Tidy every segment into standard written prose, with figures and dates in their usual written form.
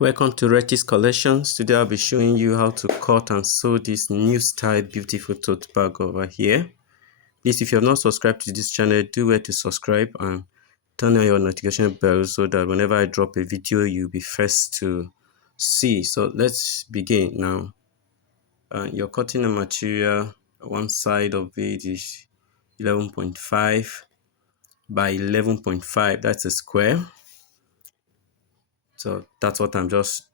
Welcome to Retis Collections. Today I'll be showing you how to cut and sew this new style beautiful tote bag over here. Please, if you have not subscribed to this channel, do where to subscribe and turn on your notification bell so that whenever I drop a video, you'll be first to see. So let's begin now. You're cutting a material. One side of it is 11.5 by 11.5. That's a square. So that's what I'm just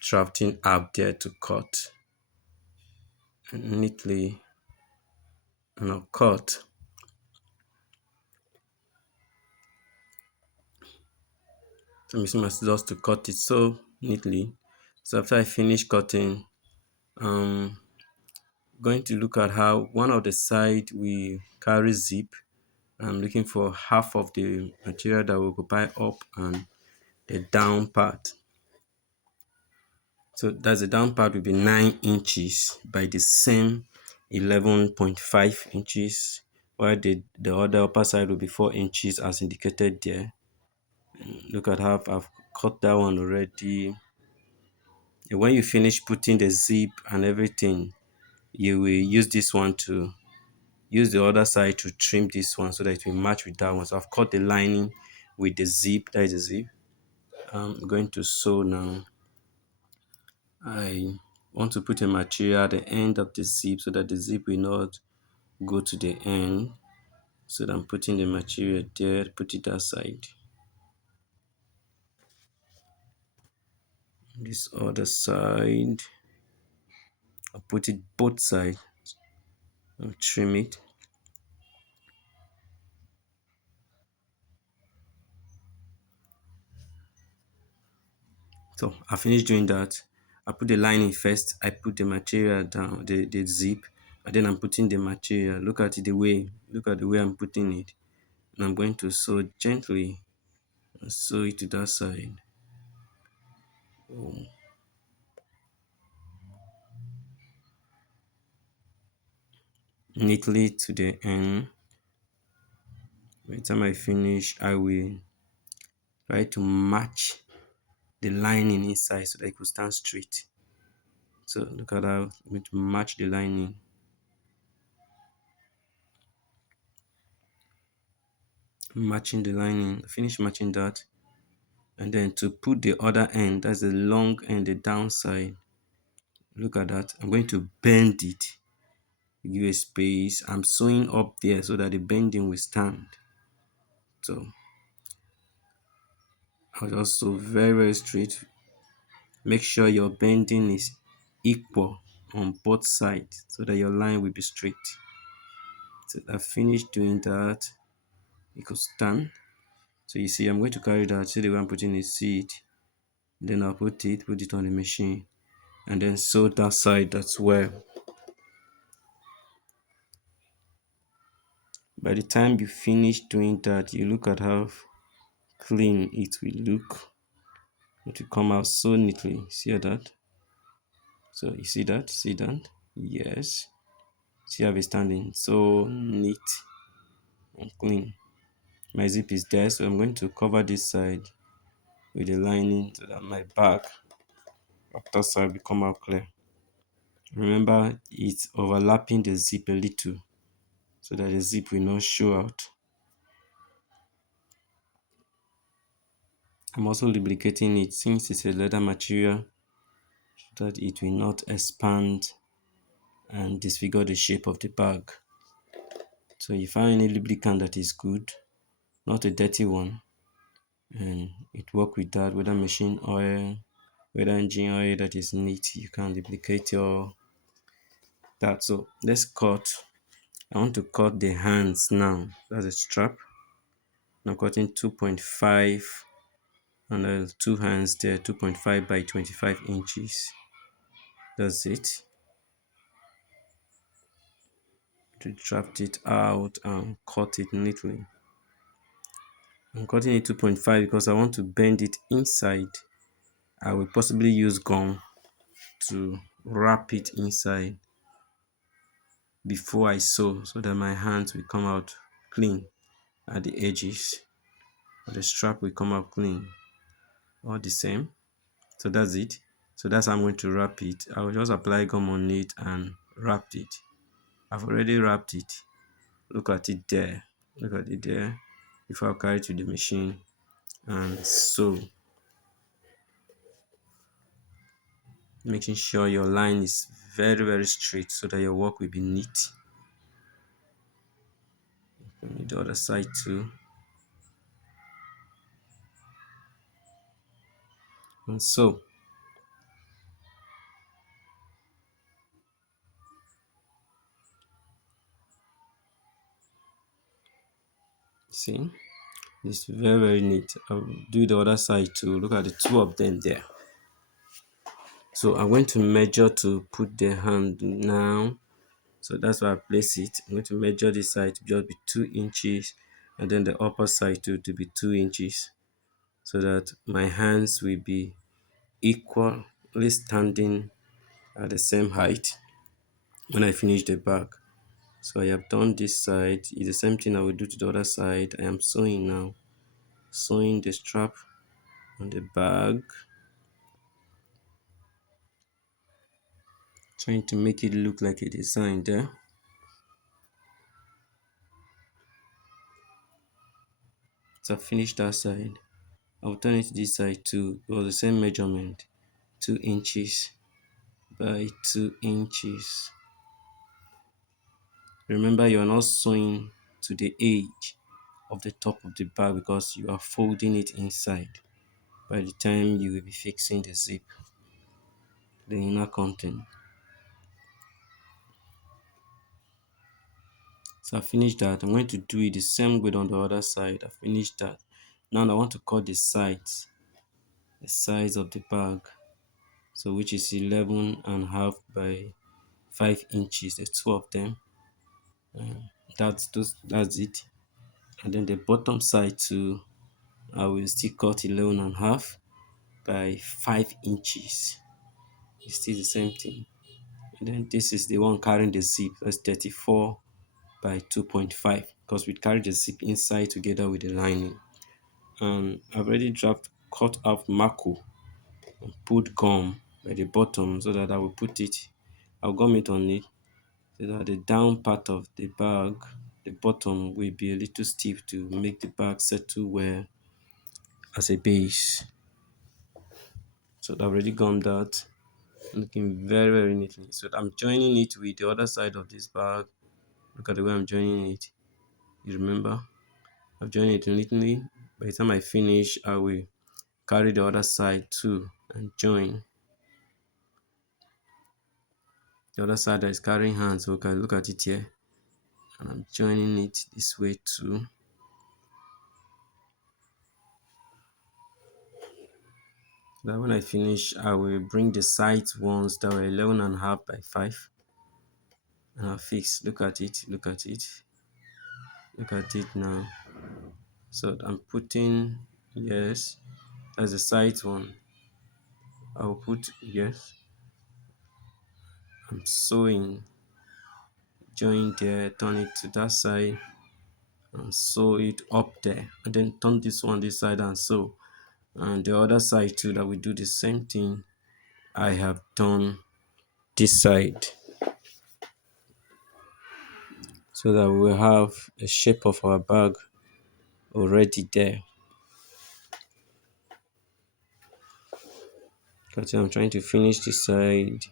drafting up there to cut neatly and I'll cut. I'm using my scissors to cut it so neatly. So after I finish cutting, I'm going to look at how one of the side we carry zip. I'm looking for half of the material that will occupy up and the down part. So that's the down part will be 9 inches by the same 11.5 inches, while the other upper side will be 4 inches as indicated there. Look at how I've cut that one already. And when you finish putting the zip and everything, you will use this one to use the other side to trim this one so that it will match with that one. So I've cut the lining with the zip. That is the zip. I'm going to sew now. I want to put a material at the end of the zip so that the zip will not go to the end. So that I'm putting the material there, put it aside. This other side, I'll put it both sides. I'll trim it. So I finished doing that. I put the lining first. I put the material down, the zip, and then I'm putting the material. Look at the way. Look at the way I'm putting it. And I'm going to sew gently. And sew it to that side. Oh. Neatly to the end. By the time I finish, I will try to match the lining inside so that it could stand straight. So look at how I'm going to match the lining. Matching the lining. Finish matching that. And then to put the other end, that's the long end, the downside. Look at that. I'm going to bend it. Give a space. I'm sewing up there so that the bending will stand. So I'll just sew very, very straight. Make sure your bending is equal on both sides so that your line will be straight. So I finished doing that. It could stand. So you see, I'm going to carry that. See the way I'm putting it, see it. Then I'll put it on the machine, and then sew that side as well. By the time you finish doing that, you look at how clean it will look. It will come out so neatly. See that? So you see that? See that? Yes. See how it's standing so neat and clean. My zip is there, so I'm going to cover this side with the lining so that my back after side will come out clear. Remember, it's overlapping the zip a little so that the zip will not show out. I'm also lubricating it since it's a leather material so that it will not expand and disfigure the shape of the bag. So you find any lubricant that is good, not a dirty one, and it work with that, whether machine oil, whether engine oil that is neat, you can lubricate your that. So let's cut. I want to cut the hands now. That's a strap. I'm cutting 2.5 and there's two hands there, 2.5 by 25 inches. That's it. To draft it out and cut it neatly. I'm cutting it 2.5 because I want to bend it inside. I will possibly use gum to wrap it inside before I sew so that my hands will come out clean at the edges, or the strap will come out clean. All the same. So that's it. So that's how I'm going to wrap it. I will just apply gum on it and wrap it. I've already wrapped it. Look at it there. Look at it there. Before I carry it to the machine and sew, making sure your line is very, very straight so that your work will be neat. And the other side too. And so, see, it's very, very neat. I'll do the other side too. Look at the two of them there. So I'm going to measure to put the hand now. So that's why I place it. I'm going to measure this side to just be 2 inches, and then the upper side to be 2 inches, so that my hands will be equally standing at the same height when I finish the bag. So I have done this side. It's the same thing I will do to the other side. I am sewing now. Sewing the strap on the bag. Trying to make it look like a design there. So I finished that side. I'll turn it to this side too. It was the same measurement. 2 inches by 2 inches. Remember, you are not sewing to the edge of the top of the bag because you are folding it inside by the time you will be fixing the zip, the inner content. So I finished that. I'm going to do it the same way on the other side. I finished that. Now I want to cut the sides, the size of the bag. So which is 11.5 by 5 inches, the two of them. That's it. And then the bottom side too, I will still cut 11.5 by 5 inches. It's still the same thing. And then this is the one carrying the zip. That's 34 by 2.5 because we carry the zip inside together with the lining. And I've already cut off Mako and put gum at the bottom so that I will put it. I'll gum it on it so that the down part of the bag, the bottom, will be a little stiff to make the bag settle well as a base. So I've already gummed that, looking very, very neatly. So I'm joining it with the other side of this bag. Look at the way I'm joining it. You remember? I've joined it neatly. By the time I finish, I will carry the other side too and join. The other side that is carrying hands, so you can look at it here. And I'm joining it this way too. That when I finish, I will bring the sides ones that were 11.5 by 5 and I'll fix. Look at it, look at it, look at it now. So I'm putting, yes, that's the sides one. I'll put, yes, I'm sewing, join there, turn it to that side and sew it up there, and then turn this one this side and sew. And the other side too, that we do the same thing. I have done this side so that we will have a shape of our bag already there. Because I'm trying to finish this side.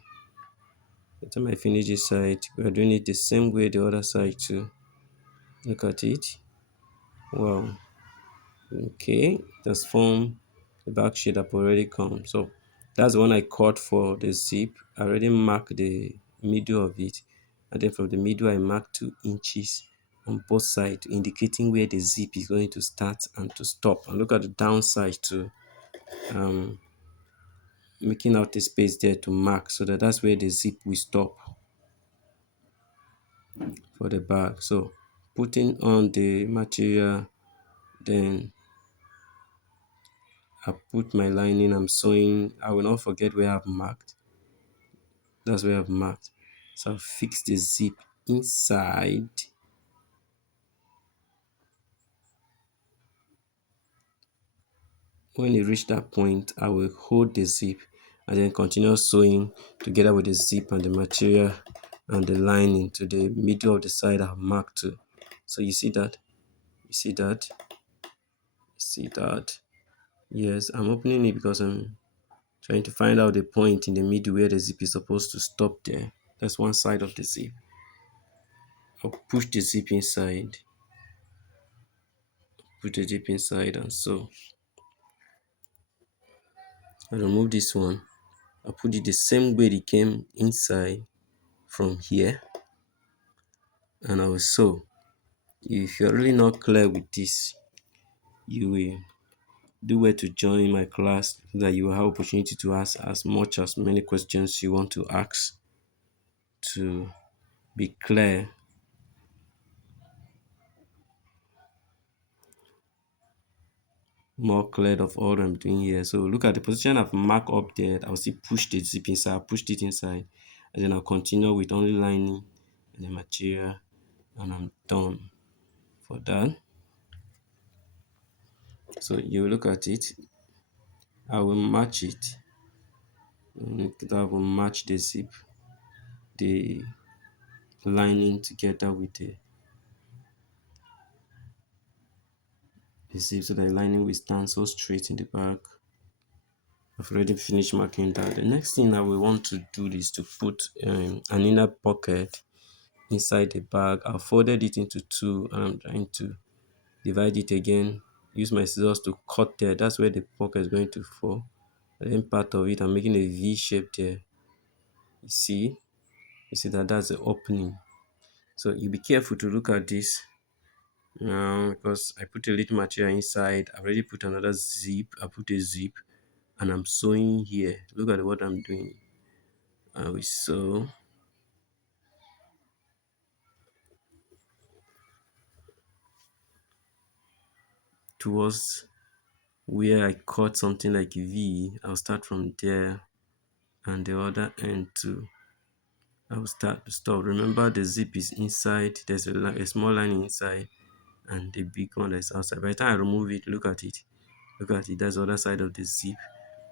By the time I finish this side, we are doing it the same way the other side too. Look at it. Wow. Okay, that's formed the back shape up already come. So that's the one I cut for the zip. I already marked the middle of it, and then from the middle I marked 2 inches on both sides, indicating where the zip is going to start and to stop. And look at the downside too, making out a space there to mark so that that's where the zip will stop for the bag. So putting on the material, then I put my lining, I'm sewing. I will not forget where I've marked. That's where I've marked. So I'll fix the zip inside. When you reach that point, I will hold the zip and then continue sewing together with the zip and the material and the lining to the middle of the side I've marked to. So you see that? You see that? You see that? Yes, I'm opening it because I'm trying to find out the point in the middle where the zip is supposed to stop there. That's one side of the zip. I'll push the zip inside, put the zip inside and sew. I remove this one. I put it the same way it came inside from here and I will sew. If you're really not clear with this, you will do well to join my class so that you will have opportunity to ask as many questions you want to ask to be clear. More clear of all I'm doing here. So look at the position I've marked up there. I'll still push the zip inside. I pushed it inside, and then I'll continue with only lining and the material, and I'm done for that. So you look at it. I will match it. I will match the zip, the lining together with the zip, so the lining will stand so straight in the back. I've already finished marking that. The next thing I will want to do is to put an inner pocket inside the bag. I folded it into two and I'm trying to divide it again. Use my scissors to cut there. That's where the pocket is going to fall. And then part of it, I'm making a V shape there. You see that that's the opening. So you be careful to look at this now because I put a little material inside. I already put another zip. I put a zip and I'm sewing here. Look at what I'm doing. I will sew. Towards where I cut something like V, I'll start from there and the other end too. I will start to stop. Remember the zip is inside, there's a small line inside and the big one that's outside. By the time I remove it, look at it. Look at it, that's the other side of the zip.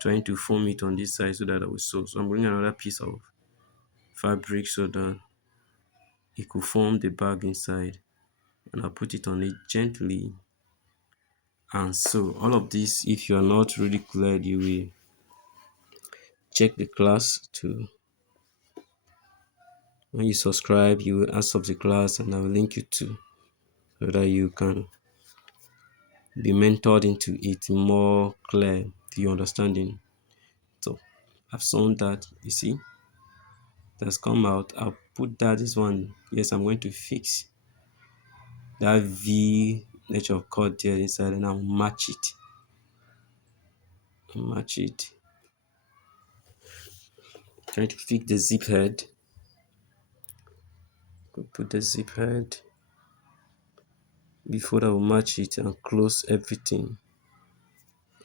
Trying to form it on this side so that I will sew. So I'm bringing another piece of fabric so that it could form the bag inside. And I'll put it on it gently. And so all of this, if you're not really clear, you will check the class to when you subscribe, you will ask of the class and I will link you to so that you can be mentored into it more clear to your understanding. So I've sewn that, you see, that's come out. I'll put that this one. Yes, I'm going to fix that V nature of cut there inside and I'll match it. Match it. Trying to fix the zip head. Put the zip head before I will match it and close everything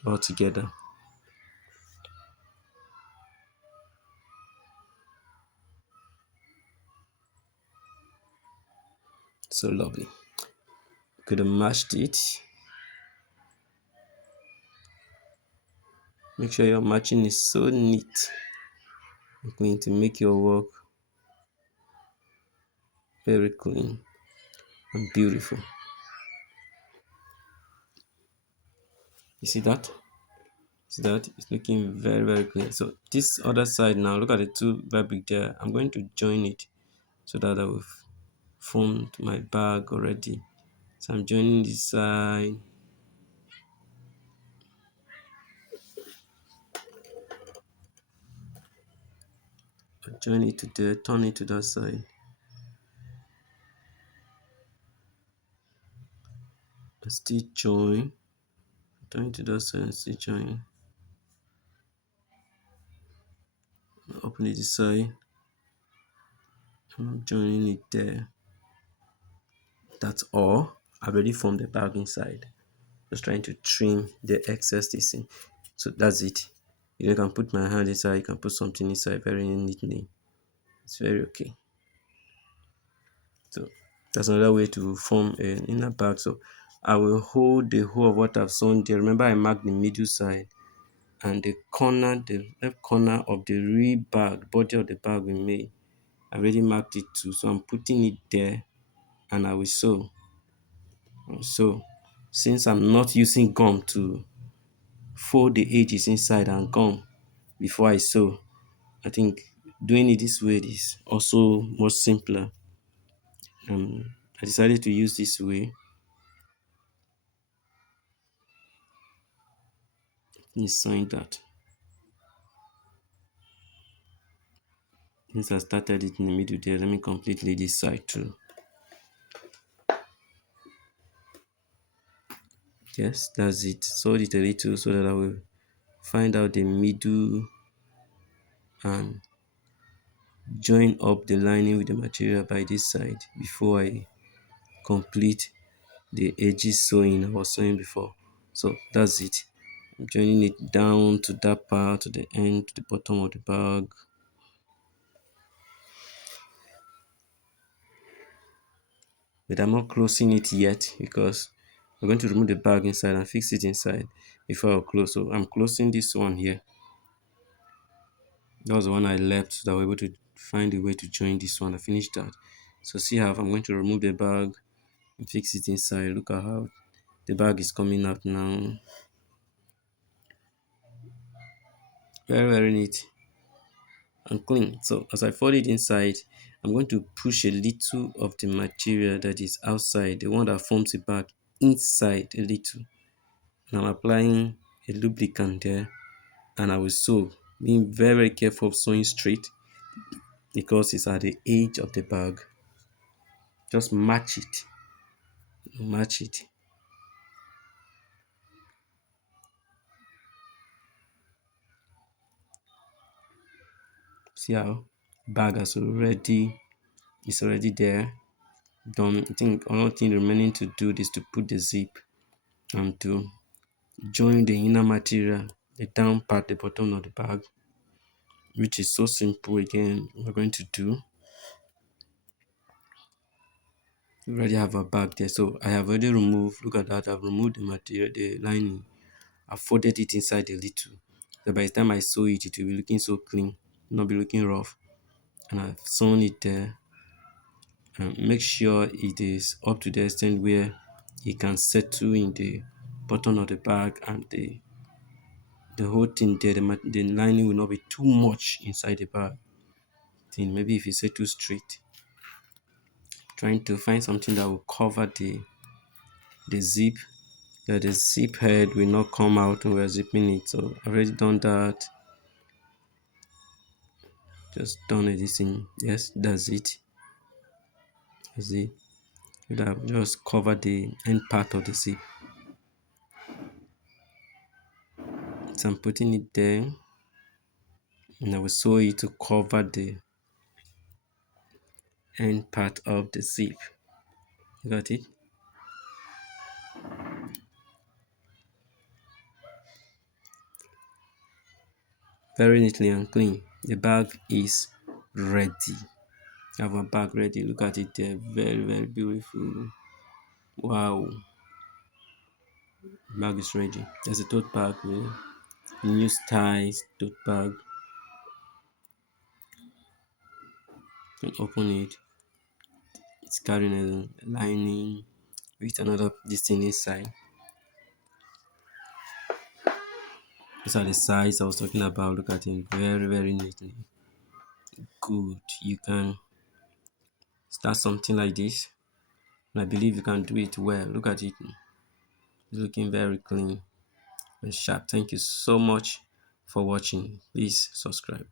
all together. So lovely. Could have matched it. Make sure your matching is so neat and clean to make your work very clean and beautiful. You see that? See that? It's looking very, very clean. So this other side now, look at the two fabric there. I'm going to join it so that I will form my bag already. So I'm joining this side. I join it to there, turn it to that side. I still join. Turn it to that side and still join. Open it this side. I'm joining it there. That's all. I've already formed the bag inside. Just trying to trim the excess this in. So that's it. You can put my hand inside, you can put something inside very neatly. It's very okay. So that's another way to form an inner bag. So I will hold the whole of what I've sewn there. Remember, I marked the middle side and the left corner of the real bag, body of the bag we made. I already marked it too, so I'm putting it there, and I will sew. So, since I'm not using gum to fold the edges inside and gum before I sew, I think doing it this way is also more simpler. I decided to use this way in sewing that. Since I started it in the middle there, let me completely this side too. Yes, that's it. Sew it a little so that I will find out the middle and join up the lining with the material by this side before I complete the edges sewing I was sewing before. So that's it. I'm joining it down to that part, to the end, to the bottom of the bag. But I'm not closing it yet because we're going to remove the bag inside and fix it inside before I close. So I'm closing this one here. That was the one I left so that we're able to find a way to join this one. I finished that. So see how I'm going to remove the bag and fix it inside. Look at how the bag is coming out now. Very, very neat and clean. So as I fold it inside, I'm going to push a little of the material that is outside, the one that forms the bag, inside a little. And I'm applying a lubricant there, and I will sew, being very, very careful of sewing straight because it's at the edge of the bag. Just match it, match it. See how bag has already is already there. Done. I think another thing remaining to do is to put the zip and to join the inner material, the down part, the bottom of the bag, which is so simple. Again, we're going to do. We already have a bag there, so I have already removed. Look at that. I've removed the material, the lining. I folded it inside a little. So by the time I sew it, it will be looking so clean, not be looking rough. And I've sewn it there. And make sure it is up to the extent where it can settle in the bottom of the bag, and the whole thing there, the lining will not be too much inside the bag. Thing maybe if you say too straight, trying to find something that will cover the zip, that the zip head will not come out when we're zipping it. So I've already done that. Just done editing. Yes, that's it. You see, you have just covered the end part of the zip. So I'm putting it there, and I will sew it to cover the end part of the zip. You got it? Very neatly and clean. The bag is ready. I have a bag ready. Look at it there. Very, very beautiful. Wow. Bag is ready. There's a tote bag with new styles tote bag. You can open it. It's carrying a lining with another this thing inside. These are the size I was talking about. Look at it. Very, very neatly. Good. You can start something like this. And I believe you can do it well. Look at it. It's looking very clean and sharp. Thank you so much for watching. Please subscribe.